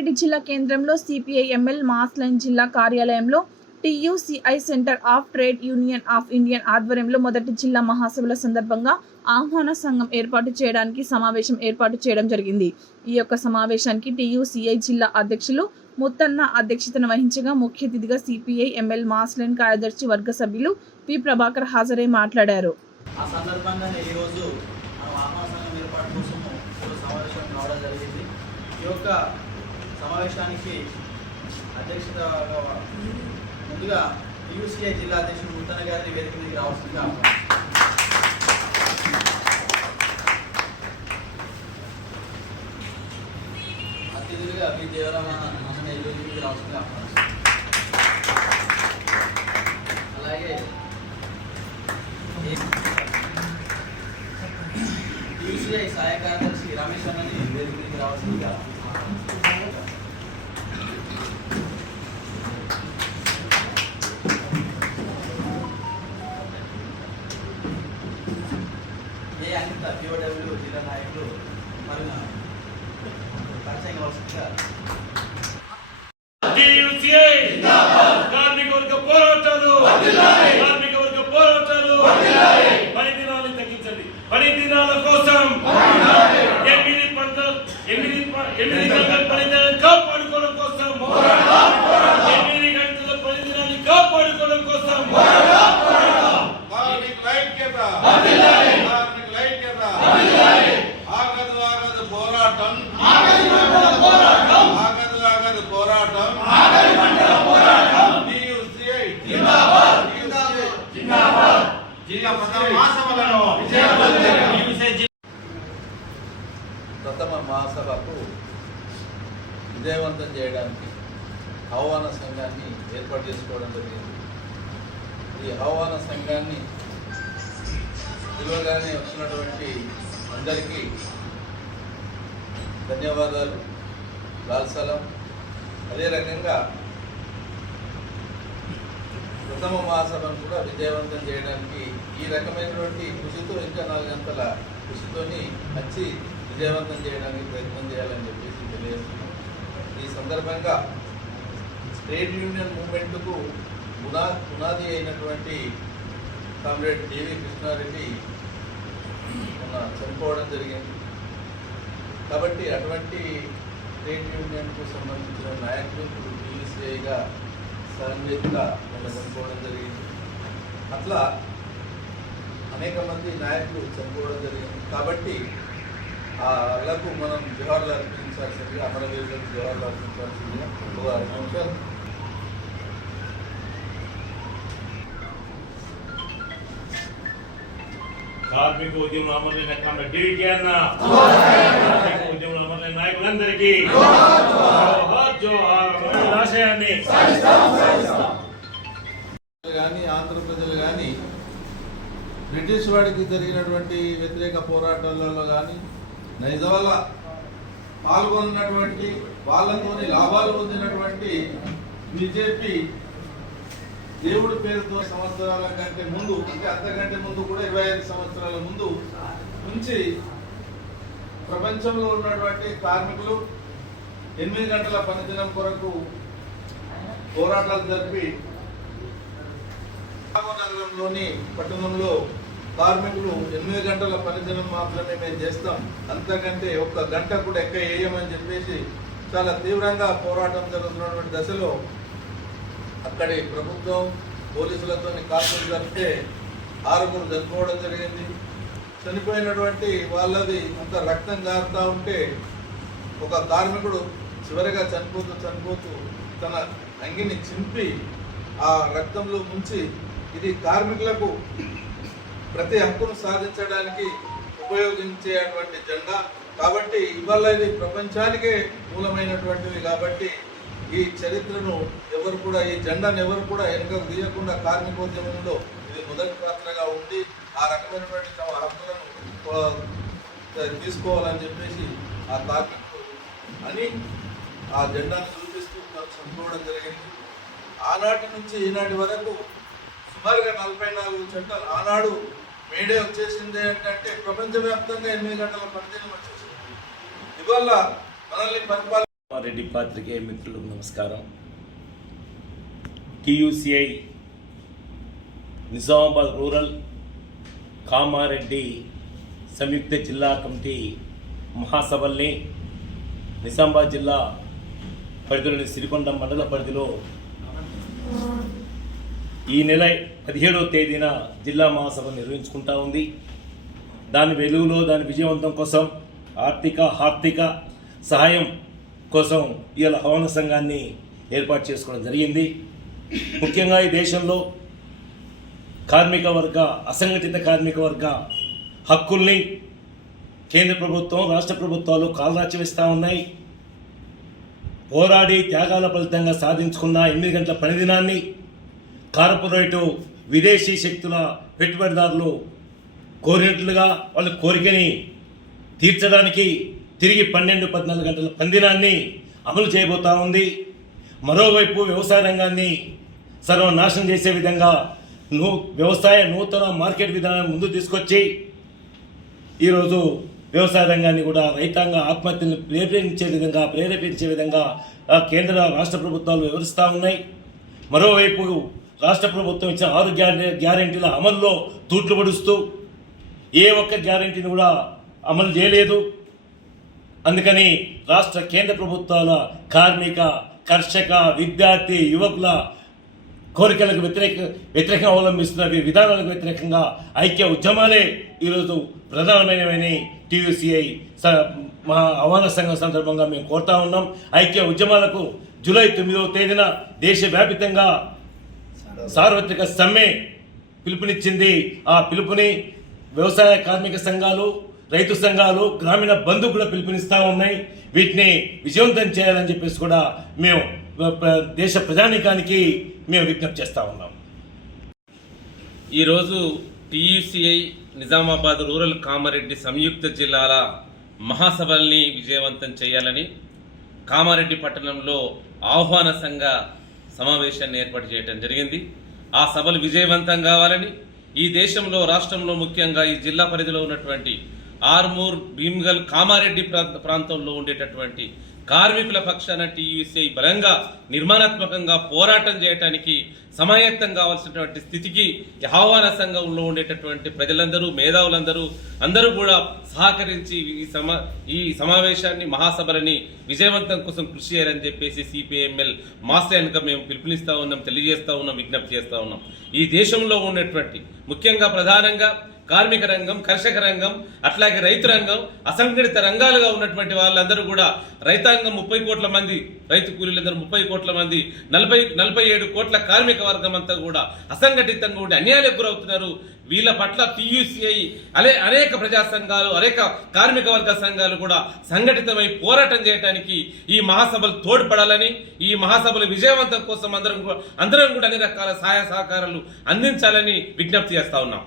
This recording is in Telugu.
రంగారెడ్డి జిల్లా కేంద్రంలో సిపిఐ-ఎంఎల్ మాస్ లైన్ జిల్లా కార్యాలయంలో TUCI centre of trade union of India ఆధ్వర్యంలో మొదటి జిల్లా మహాసభల సందర్భంగా ఆహ్వాన సంఘం ఏర్పాటు చేయడానికి సమావేశం ఏర్పాటు చేయడం జరిగింది. ఈ యొక్క సమావేశానికి టీయూసీఐ జిల్లా అధ్యక్షులు ముత్తన్న అధ్యక్షతన వహించగా ముఖ్య అతిథిగా సిపిఐ-ఎంఎల్ మాస్ లైన్ కార్యదర్శి వర్గ సభ్యులు పి ప్రభాకర్ హాజరై మాట్లాడారు. ఆ సందర్భంగానే ఈరోజు మనం ఆహ్వాన సంఘం ఏర్పాటు కోసం సమావేశం కావడం జరిగింది. ఈ యొక్క సమావేశానికి అధ్యక్షత ముందుగా టీయూసీఐ జిల్లా అధ్యక్షుడు ముత్తన్న గారిని వేదిక మీదకి రావాల్సిందిగా అతిథులుగా వి దేవరామ అనే వేదిక మీదకి రావాల్సిందిగా అలాగే టీయూసీఐ సహాయ కార్యదర్శి రమేష్ అన్నని వేదిక మీదకి రావాల్సిందిగా అంకిత పిఓడబ్ల్యూ జిల్లా నాయకులు మరియు పరిచయం కావాల్సిందిగా కార్మిక వర్గ పోరాటాలు పని దినాలను తగ్గించండి. పని దినాల కోసం 8 గంటల పని దినాన్ని కాపాడుకోవడం కోసం 8 గంటల పని దినాన్ని కాపాడుకోవడం కోసం ప్రథమ మహాసభకు విజయవంతం చేయడానికి ఆహ్వాన సంఘాన్ని ఏర్పాటు చేసుకోవడం జరిగింది. ఈ ఆహ్వాన సంఘాన్ని పిలువగానే వచ్చినటువంటి అందరికీ ధన్యవాదాలు, లాల్సలం. అదే రకంగా ప్రథమ మహాసభను కూడా విజయవంతం చేయడానికి ఈ రకమైనటువంటి కృషితో ఇంకా 4 గంటల కృషితోని వచ్చి విజయవంతం చేయడానికి ప్రయత్నం చేయాలని చెప్పేసి తెలియజేస్తున్నాం. ఈ సందర్భంగా ట్రేడ్ యూనియన్ మూవ్మెంట్కు పునాది అయినటువంటి కామ్రేడ్ టీవీ కృష్ణారెడ్డి మొన్న చనిపోవడం జరిగింది. కాబట్టి అటువంటి ట్రేడ్ యూనియన్కు సంబంధించిన నాయకులు ఇప్పుడు టీయూసీఐగా సహనేతగా చనిపోవడం జరిగింది. అట్లా అనేక మంది నాయకులు చనిపోవడం జరిగింది. కాబట్టి వాళ్ళకు మనం జోహార్లు అర్పించాల్సిందిగా, అమరవీరులకు జోహార్లు అర్పించాల్సిందిగా 5 నిమిషాలు కార్మిక ఉద్యమం అమరులైన కామ్రేడ్ డివికే అన్న, కార్మిక ఉద్యమం అమరులైన నాయకులందరికీ ఆశయాన్ని కానీ ఆంధ్ర ప్రజలు కానీ బ్రిటిష్ వాడికి జరిగినటువంటి వ్యతిరేక పోరాటాలలో కానీ నైజాల పాల్గొన్నటువంటి వాళ్ళతోని లాభాలు పొందినటువంటి బీజేపీ దేవుడి పేరుతో సంవత్సరాల కంటే ముందు, అంటే అంతకంటే ముందు కూడా 25 సంవత్సరాల ముందు నుంచి ప్రపంచంలో ఉన్నటువంటి కార్మికులు 8 గంటల పనిదినం కొరకు పోరాటాలు జరిపి నగరంలోని పట్టణంలో కార్మికులు 8 గంటల పనిదినం మాత్రమే మేము చేస్తాం, అంతకంటే 1 గంట కూడా ఎక్క వేయమని చెప్పేసి చాలా తీవ్రంగా పోరాటం జరుగుతున్నటువంటి దశలో అక్కడి ప్రభుత్వం పోలీసులతో కాల్పులు జరిపితే 6 చనిపోవడం జరిగింది. చనిపోయినటువంటి వాళ్ళది అంత రక్తం గారుతూ ఉంటే ఒక కార్మికుడు చివరిగా చనిపోతూ తన అంగిని చింపి ఆ రక్తంలో ముంచి, ఇది కార్మికులకు ప్రతి హక్కును సాధించడానికి ఉపయోగించేటువంటి జెండా కాబట్టి ఇవాళ ఇది ప్రపంచానికే మూలమైనటువంటిది. కాబట్టి ఈ చరిత్రను ఎవరు కూడా, ఈ జెండాను ఎవరు కూడా వెనుకకు తీయకుండా కార్మికోద్యమంలో ఇది మొదటి పాత్రగా ఉండి ఆ రకమైనటువంటి తమ హక్కులను తీసుకోవాలని చెప్పేసి ఆ కార్మికులు అని ఆ జెండాను చూపిస్తూ చనిపోవడం జరిగింది. ఆనాటి నుంచి ఈనాటి వరకు సుమారుగా 44 చట్టాలు ఆనాడు మేడే వచ్చేసింది ఏంటంటే ప్రపంచవ్యాప్తంగా 8 గంటల పనిదినం వచ్చేసింది. ఇవాళ మనల్ని పరిపాలన కామారెడ్డి పాత్రికేయ మిత్రులకు నమస్కారం. TUCI నిజామాబాద్ రూరల్ కామారెడ్డి సంయుక్త జిల్లా కమిటీ మహాసభల్ని నిజామాబాద్ జిల్లా పరిధిలోని సిరికొండ మండల పరిధిలో ఈ నెల 17వ తేదీన జిల్లా మహాసభ నిర్వహించుకుంటా ఉంది. దాని వెలుగులో దాని విజయవంతం కోసం ఆర్థిక సహాయం కోసం ఇవాళ హవన సంఘాన్ని ఏర్పాటు చేసుకోవడం జరిగింది. ముఖ్యంగా ఈ దేశంలో కార్మిక వర్గ అసంఘటిత కార్మిక వర్గ హక్కుల్ని కేంద్ర ప్రభుత్వం రాష్ట్ర ప్రభుత్వాలు కాలరాచివేస్తూ ఉన్నాయి. పోరాడి త్యాగాల ఫలితంగా సాధించుకున్న 8 గంటల పనిదినాన్ని కార్పొరేటు విదేశీ శక్తుల పెట్టుబడిదారులు కోరినట్లుగా వాళ్ళ కోరికని తీర్చడానికి తిరిగి 12-14 గంటల పనిదినాన్ని అమలు చేయబోతా ఉంది. మరోవైపు వ్యవసాయ రంగాన్ని సర్వనాశనం చేసే విధంగా వ్యవసాయ నూతన మార్కెట్ విధానం ముందు తీసుకొచ్చి ఈరోజు వ్యవసాయ రంగాన్ని కూడా రైతాంగ ఆత్మహత్యలను ప్రేరేపించే విధంగా కేంద్ర రాష్ట్ర ప్రభుత్వాలు వివరిస్తూ ఉన్నాయి. మరోవైపు రాష్ట్ర ప్రభుత్వం ఇచ్చిన 6 గ్యారెంటీల అమల్లో తూట్లు పడుస్తూ ఏ ఒక్క గ్యారెంటీని కూడా అమలు చేయలేదు. అందుకని రాష్ట్ర కేంద్ర ప్రభుత్వాల కార్మిక కర్షక విద్యార్థి యువకుల కోరికలకు వ్యతిరేకంగా అవలంబిస్తున్న విధానాలకు వ్యతిరేకంగా ఐక్య ఉద్యమాలే ఈరోజు ప్రధానమైనవని TUCI మహా ఆహ్వాన సంఘం సందర్భంగా మేము కోరుతా ఉన్నాం. ఐక్య ఉద్యమాలకు జూలై 9వ తేదీన దేశవ్యాప్తంగా సార్వత్రిక సమ్మె పిలుపునిచ్చింది. ఆ పిలుపుని వ్యవసాయ కార్మిక సంఘాలు, రైతు సంఘాలు, గ్రామీణ బంధు కూడా పిలుపునిస్తూ ఉన్నాయి. వీటిని విజయవంతం చేయాలని చెప్పేసి కూడా మేము దేశ ప్రజానీకానికి మేము విజ్ఞప్తి చేస్తూ ఉన్నాం. ఈరోజు TUCI నిజామాబాద్ రూరల్ కామారెడ్డి సంయుక్త జిల్లాల మహాసభల్ని విజయవంతం చేయాలని కామారెడ్డి పట్టణంలో ఆహ్వాన సంఘ సమావేశాన్ని ఏర్పాటు చేయడం జరిగింది. ఆ సభలు విజయవంతం కావాలని ఈ దేశంలో రాష్ట్రంలో ముఖ్యంగా ఈ జిల్లా పరిధిలో ఉన్నటువంటి ఆర్మూర్, భీమ్గల్, కామారెడ్డి ప్రాంతంలో ఉండేటటువంటి కార్మికుల పక్షాన TUCI బలంగా నిర్మాణాత్మకంగా పోరాటం చేయడానికి సమాయత్తం కావాల్సినటువంటి స్థితికి ఆహ్వాన సంఘంలో ఉండేటటువంటి ప్రజలందరూ, మేధావులందరూ అందరూ కూడా సహకరించి ఈ సమావేశాన్ని, మహాసభలని విజయవంతం కోసం కృషి చేయాలని చెప్పేసి CPIML మాస్టర్గా మేము పిలుపునిస్తా ఉన్నాం, తెలియజేస్తా ఉన్నాం, విజ్ఞప్తి చేస్తా ఉన్నాం. ఈ దేశంలో ఉన్నటువంటి ముఖ్యంగా ప్రధానంగా కార్మిక రంగం, కర్షక రంగం, అట్లాగే రైతు రంగం, అసంఘటిత రంగాలుగా ఉన్నటువంటి వాళ్ళందరూ కూడా రైతాంగం 30 కోట్ల మంది, రైతు కూలీలందరూ 30 కోట్ల మంది, 47 కోట్ల కార్మిక వర్గం అంతా కూడా అసంఘటితంగా ఉండి అన్యాయాలకు గురవుతున్నారు. వీళ్ళ పట్ల TUCI అనేక ప్రజా సంఘాలు, అనేక కార్మిక వర్గ సంఘాలు కూడా సంఘటితమై పోరాటం చేయడానికి ఈ మహాసభలు తోడ్పడాలని, ఈ మహాసభల విజయవంతం కోసం అందరం కూడా అన్ని రకాల సహాయ సహకారాలు అందించాలని విజ్ఞప్తి చేస్తా ఉన్నాం.